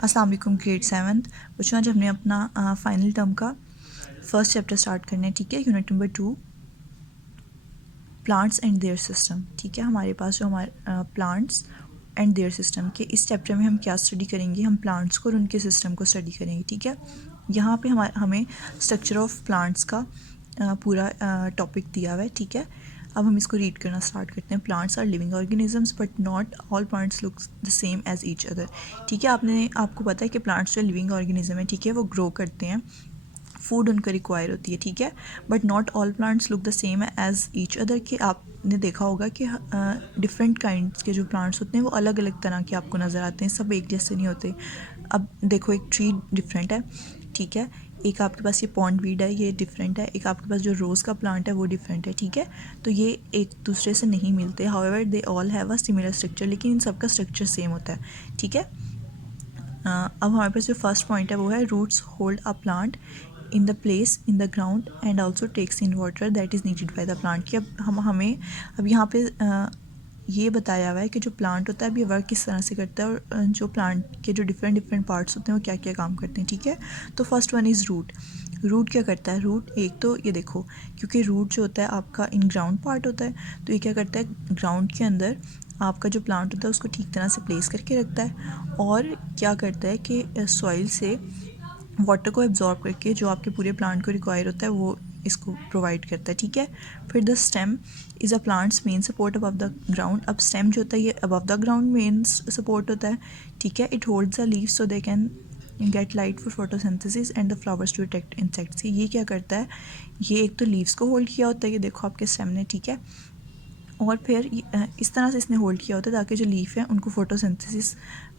अस्सलाम वालेकुम grade 7th बच्चों, आज हमने अपना फाइनल टर्म का फर्स्ट चैप्टर स्टार्ट करना है। ठीक है, unit number 2 plants and there system. ठीक है, हमारे पास जो हमारे प्लांट्स एंड देयर सिस्टम के इस चैप्टर में हम क्या स्टडी करेंगे, हम प्लांट्स को और उनके सिस्टम को स्टडी करेंगे। ठीक है, यहाँ पे हमें स्ट्रक्चर ऑफ प्लांट्स का पूरा टॉपिक दिया हुआ है। ठीक है, अब हम इसको रीड करना स्टार्ट करते हैं। Plants are living organisms but not all plants looks the same as each other. ठीक है, आपको पता है कि प्लांट्स जो लिविंग ऑर्गेनिज्म है, ठीक है, वो ग्रो करते हैं, फूड उनका रिक्वायर होती है। ठीक है, but not all plants look the same as each other. कि आपने देखा होगा कि डिफरेंट काइंड्स के जो प्लांट्स होते हैं वो अलग अलग तरह के आपको नज़र आते हैं, सब एक जैसे नहीं होते। अब देखो, एक ट्री डिफरेंट है, ठीक है, एक आपके पास ये पॉन्ड वीड है, ये डिफरेंट है, एक आपके पास जो रोज़ का प्लांट है वो डिफरेंट है। ठीक है, तो ये एक दूसरे से नहीं मिलते। However they all have a similar structure, लेकिन इन सबका स्ट्रक्चर सेम होता है। ठीक है, अब हमारे पास जो फर्स्ट पॉइंट है वो है roots hold a plant in the place in the ground and also takes in water that is needed by the plant. कि अब यहाँ पे ये बताया हुआ है कि जो प्लांट होता है अभी वर्क किस तरह से करता है और जो प्लांट के जो डिफरेंट डिफरेंट पार्ट्स होते हैं वो क्या क्या काम करते हैं। ठीक है, तो first one is root. Root क्या करता है? रूट एक तो ये देखो, क्योंकि रूट जो होता है आपका इन ग्राउंड पार्ट होता है, तो ये क्या करता है, ग्राउंड के अंदर आपका जो प्लांट होता है उसको ठीक तरह से प्लेस करके रखता है और क्या करता है कि सॉइल से वाटर को एब्जॉर्ब करके जो आपके पूरे प्लांट को रिक्वायर होता है वो इसको प्रोवाइड करता है। ठीक है, फिर the stem is a plant's main support above the ground. अब स्टेम जो होता है ये above the ground main support होता है। ठीक है, it holds the leaves so they can get light for photosynthesis and the flowers to attract insects. ये क्या करता है, ये एक तो लीव्स को होल्ड किया होता है, ये देखो आपके स्टेम ने। ठीक है, और फिर इस तरह से इसने होल्ड किया होता है ताकि जो लीफ है उनको फोटोसिंथेसिस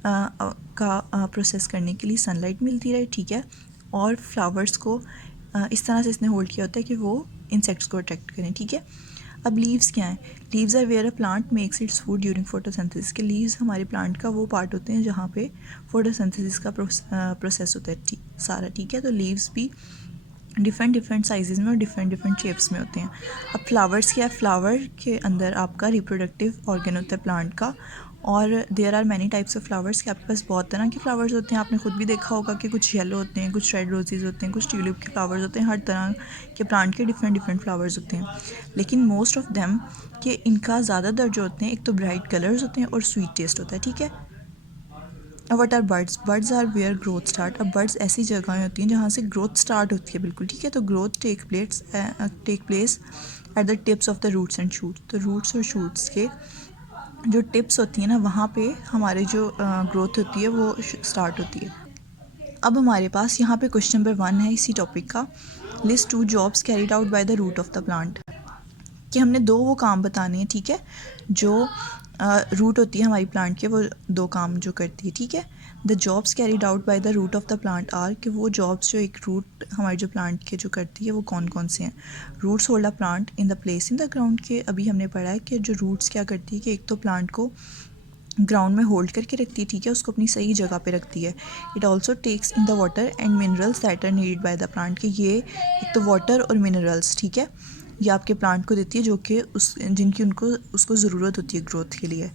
का प्रोसेस करने के लिए सनलाइट मिलती रहे। ठीक है, और फ्लावर्स को इस तरह से इसने होल्ड किया होता है कि वो इंसेक्ट्स को अट्रैक्ट करें। ठीक है, अब लीव्स क्या हैं? Leaves are where a plant makes its food during photosynthesis. के लीव्स हमारे प्लांट का वो पार्ट होते हैं जहाँ पे फोटोसिंथेसिस का प्रोसेस होता है सारा। ठीक है, तो लीव्स भी डिफरेंट डिफरेंट साइजेस में और डिफरेंट डिफरेंट शेप्स में होते हैं। अब फ्लावर्स क्या है? फ्लावर के अंदर आपका रिप्रोडक्टिव ऑर्गन होता है प्लांट का, और there are many types of flowers. के आपके पास बहुत तरह के फ्लावर्स होते हैं। आपने खुद भी देखा होगा कि कुछ येलो होते हैं, कुछ रेड रोजेज़ होते हैं, कुछ ट्यूलिप के फ्लावर्स होते हैं। हर तरह के प्लांट के डिफरेंट डिफरेंट फ्लावर्स होते हैं, लेकिन मोस्ट ऑफ देम कि इनका ज़्यादातर जो होते हैं, एक तो ब्राइट कलर्स होते हैं और स्वीट टेस्ट होता है। ठीक है, अब what are buds? Buds are where growth start. अब बर्ड्स ऐसी जगहें होती हैं जहाँ से ग्रोथ स्टार्ट होती है, बिल्कुल। ठीक है, तो growth take place at the tips of the roots and shoots. तो रूट्स और शूट्स के जो टिप्स होती हैं ना, वहाँ पे हमारे जो ग्रोथ होती है वो स्टार्ट होती है। अब हमारे पास यहाँ पे क्वेश्चन नंबर 1 है इसी टॉपिक का। List 2 jobs carried out by the root of the plant. कि हमने दो वो काम बताने हैं। ठीक है, जो रूट होती है हमारी प्लांट के, वो दो काम जो करती है। ठीक है, the jobs carried out by the root of the plant are. कि वो जॉब्स जो एक रूट हमारे जो प्लांट के जो करती है वो कौन कौन से हैं। Roots hold a plant in the place in the ground. के अभी हमने पढ़ा है कि जो रूट्स क्या करती है कि एक तो प्लांट को ग्राउंड में होल्ड करके रखती है। ठीक है, उसको अपनी सही जगह पे रखती है। It also takes in the water and minerals that are needed by the plant. के ये एक तो वाटर और मिनरल्स, ठीक है, ये आपके प्लांट को देती है जो कि जिनकी उसको ज़रूरत होती है ग्रोथ के लिए।